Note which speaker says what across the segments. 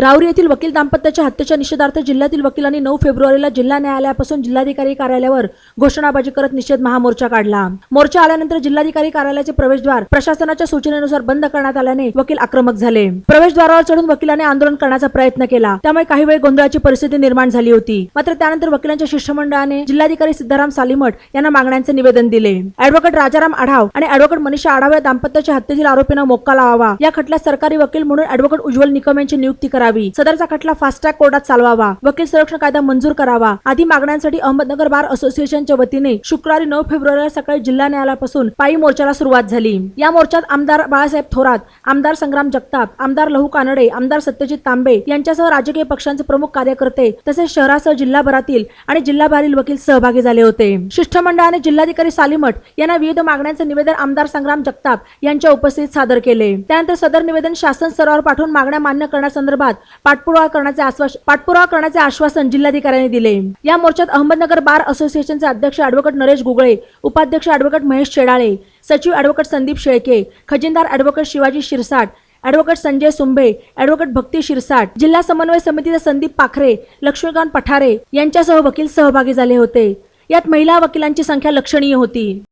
Speaker 1: राऊरी येथील वकील दाम्पत्याच्या हत्येच्या निषेधार्थ जिल्ह्यातील वकिलांनी नऊ फेब्रुवारीला जिल्हा न्यायालयापासून जिल्हाधिकारी कार्यालयावर घोषणाबाजी करत निषेध महामोर्चा काढला. मोर्चा आल्यानंतर जिल्हाधिकारी कार्यालयाचे प्रवेशद्वार प्रशासनाच्या सूचनेनुसार बंद करण्यात आल्याने वकील आक्रमक झाले. प्रवेशद्वारावर चढून वकिलांनी आंदोलन करण्याचा प्रयत्न केला. त्यामुळे काही वेळ गोंधळाची परिस्थिती निर्माण झाली होती. मात्र त्यानंतर वकिलांच्या शिष्टमंडळाने जिल्हाधिकारी सिद्धाराम सालीमठ यांना मागण्यांचे निवेदन दिले. अॅडव्होकेट राजाराम आढाव आणि अॅडव्होकेट मनीषा आढाव या दाम्पत्याच्या हत्येतील आरोपींना मोक्का लावावा. या खटल्यात सरकारी वकील म्हणून अॅडव्होकेट उज्ज्वल निकम यांची नियुक्ती करावी. सदरचा खटला फास्ट ट्रॅक कोर्टात चालवावा. वकील संरक्षण कायदा मंजूर करावा. आदी मागण्यांसाठी अहमदनगर बार असोसिएशनच्या वतीने शुक्रवारी नऊ फेब्रुवारीला सकाळी जिल्हा न्यायालयापासून पायी मोर्चाला सुरुवात झाली. या मोर्चात आमदार बाळासाहेब थोरात आमदार संग्राम जगताप आमदार लहू कानडे आमदार सत्यजित तांबे यांच्यासह राजकीय पक्षांचे प्रमुख कार्यकर्ते तसेच शहरासह जिल्हाभरातील आणि जिल्हाभरातील वकील सहभागी झाले होते. शिष्टमंडळाने जिल्हाधिकारी सालीमठ यांना विविध मागण्यांचे निवेदन आमदार संग्राम जगताप यांच्या उपस्थितीत सादर केले. त्यानंतर सदर निवेदन शासन स्तरावर पाठवून मागण्या मान्य करण्यासंदर्भात पाठपुरावा करण्याचे आश्वासन पाठपुरावा करण्याचे आश्वासन जिल्हाधिकाऱ्यांनी दिले. या मोर्चात अहमदनगर बार असोसिएशनचे अध्यक्ष अॅडव्होकेट नरेश गुगळे उपाध्यक्ष अॅडव्होकेट महेश शेडाळे सचिव advocate Sandeep Shelke खजिनदार advocate Shivaji Shirsat advocate Sanjay Sumbhe advocate Bhakti Shirsat जिल्हा समन्वय समितीचे संदीप पाखरे लक्ष्मीकांत पठारे यांच्यासह वकील सहभागी झाले होते. यात महिला वकिलांची संख्या लक्षणीय होती.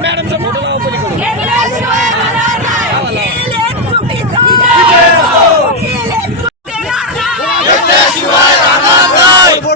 Speaker 2: मॅडमचा फोटो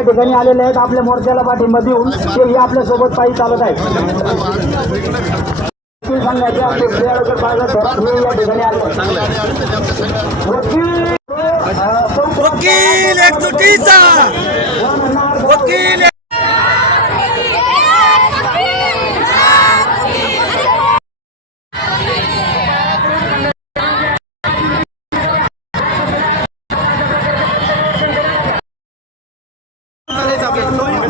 Speaker 3: या ठिकाणी आलेले आहेत आपल्या मोर्चाला पाठिंबा देऊन तेही आपल्यासोबत पायी चालत आहेत. वकील संघाचे आपले प्रियाडकर बाळगत थोरात हे या ठिकाणी आले वकील अं,
Speaker 2: वकील